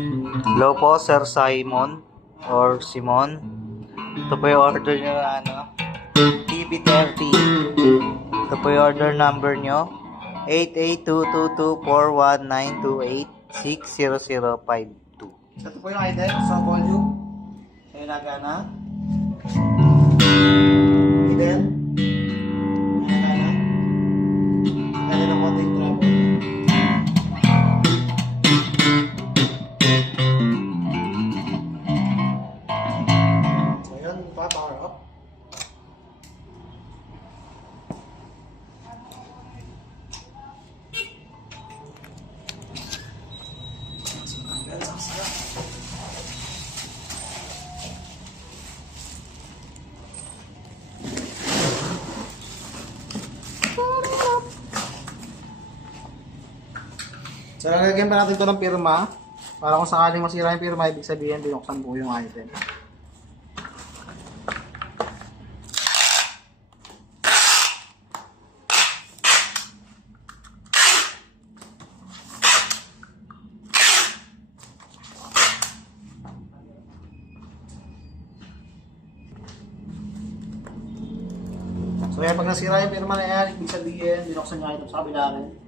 Hello po, Sir Simon or Simon. Ito po yung order nyo na TV30. Ito po yung order number nyo. 88224192860052. Ito po yung item sa volume. Ayun na gana. Item. Kaya na konting trouble. So yun, power up. So, lalagyan pa natin ito ng pirma para kung sakaling masira yung pirma, ibig sabihin binuksan po yung item. So, yan, pag nasira yung pirma na yan, ibig sabihin binuksan yung item sa kabila rin.